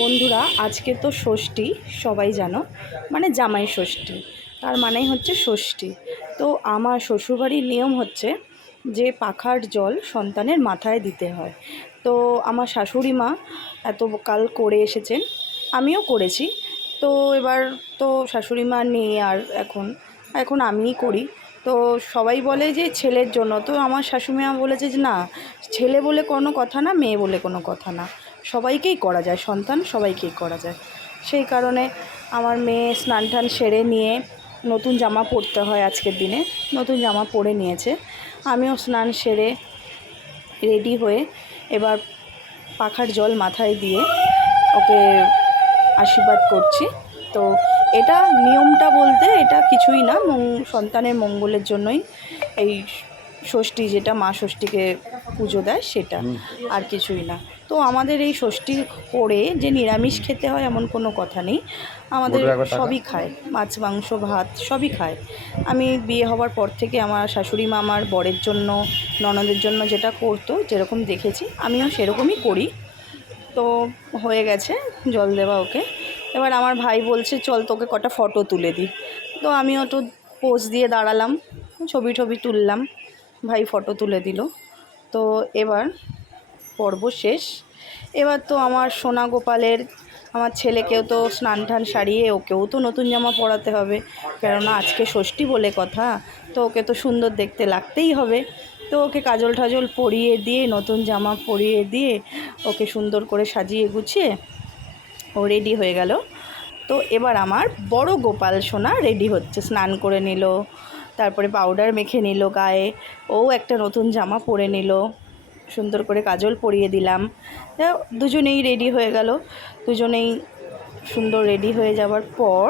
বন্ধুরা, আজকে তো ষষ্ঠী, সবাই জানো, মানে জামাই ষষ্ঠী। তার মানেই হচ্ছে ষষ্ঠী। তো আমার শ্বশুরবাড়ির নিয়ম হচ্ছে যে পাখার জল সন্তানের মাথায় দিতে হয়। তো আমার শাশুড়ি মা এত কাল করে এসেছেন, আমিও করেছি। তো এবার তো শাশুড়ি মা নেই আর, এখন আমিই করি। তো সবাই বলে যে ছেলের জন্য, তো আমার শাশুড়ি মা বলেছে যে না, ছেলে বলে কোনো কথা না, মেয়ে বলে কোনো কথা না, সবাইকেই করা যায়, সন্তান সবাইকেই করা যায়। সেই কারণে আমার মেয়ে স্নান টান সেরে নিয়ে নতুন জামা পরতে হয়, আজকের দিনে নতুন জামা পরে নিয়েছে। আমিও স্নান সেরে রেডি হয়ে এবার পাখার জল মাথায় দিয়ে ওকে আশীর্বাদ করছি। তো এটা নিয়মটা বলতে এটা কিছুই না, সন্তানের মঙ্গলের জন্যই এই ষষ্ঠী, যেটা মা ষষ্ঠীকে পুজো দেয় সেটা, আর কিছুই না। তো আমাদের এই ষষ্ঠী করে যে নিরামিষ খেতে হয় এমন কোনো কথা নেই, আমাদের সবই খায়, মাছ মাংস ভাত সবই খায়। আমি বিয়ে হওয়ার পর থেকে আমার শাশুড়ি মা আমার বরের জন্য, ননদের জন্য যেটা করতো, যেরকম দেখেছি আমিও সেরকমই করি। তো হয়ে গেছে জল দেওয়া ওকে। এবার আমার ভাই বলছে চল তোকে কটা ফটো তুলে দিই। তো আমিও তো পোজ দিয়ে দাঁড়ালাম, ছবি তুললাম, ভাই ফটো তুলে দিল। তো এবার পর্ব শেষ। এবার তো আমার সোনা গোপালের, আমার ছেলেকেও তো স্নান টান সারিয়ে ওকেও তো নতুন জামা পরাতে হবে, কেননা আজকে ষষ্ঠী বলে কথা। তো ওকে তো সুন্দর দেখতে লাগতেই হবে। তো ওকে কাজল টাজল পরিয়ে দিয়ে, নতুন জামা পরিয়ে দিয়ে ওকে সুন্দর করে সাজিয়ে গুছিয়ে ও রেডি হয়ে গেল। তো এবার আমার বড় গোপাল সোনা রেডি হচ্ছে, স্নান করে নিল, তারপরে পাউডার মেখে নিল গায়ে, ও একটা নতুন জামা পরে নিল, সুন্দর করে কাজল পরিয়ে দিলাম। দুজনেই রেডি হয়ে গেল। দুজনেই সুন্দর রেডি হয়ে যাওয়ার পর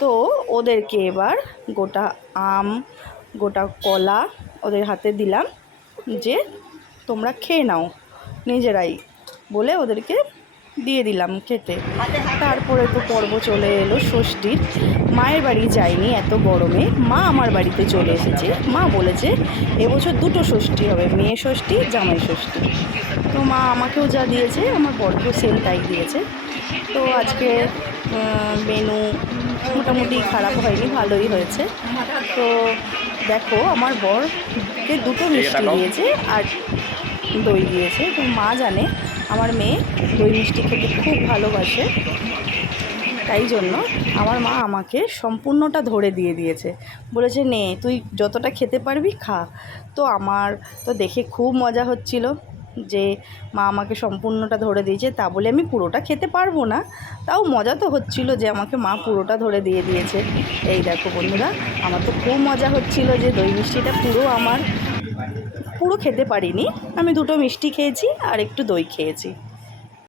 তো ওদেরকে এবার গোটা আম, গোটা কলা ওদের হাতে দিলাম, যে তোমরা খেয়ে নাও নিজেরাই, বলে ওদেরকে দিয়ে দিলাম খেতে। তারপরে তো পর্ব চলে এলো ষষ্ঠীর। মায়ের বাড়ি যাইনি এত গরমে, মা আমার বাড়িতে চলে এসেছে। মা বলেছে এবছর দুটো ষষ্ঠী হবে, মেয়ে ষষ্ঠী, জামাই ষষ্ঠী। তো মা আমাকেও যা দিয়েছে আমার বরকেও সেম তাই দিয়েছে। তো আজকে মেনু মোটামুটি খারাপ হয়নি, ভালোই হয়েছে। তো দেখো আমার বরকে দুটো মিষ্টি দিয়েছে আর দই দিয়েছে। তো মা জানে আমার মেয়ে দই মিষ্টি খেতে খুব ভালোবাসে, তাই জন্য আমার মা আমাকে সম্পূর্ণটা ধরে দিয়ে দিয়েছে, বলেছে নে তুই যতটা খেতে পারবি খা। তো আমার তো দেখে খুব মজা হচ্ছিল যে মা আমাকে সম্পূর্ণটা ধরে দিয়েছে, তা বলে আমি পুরোটা খেতে পারবো না, তাও মজা তো হচ্ছিল যে আমাকে মা পুরোটা ধরে দিয়ে দিয়েছে। এই দেখো বন্ধুরা, আমার তো খুব মজা হচ্ছিল যে দই মিষ্টিটা পুরো খেতে পারিনি, আমি দুটো মিষ্টি খেয়েছি আর একটু দই খেয়েছি।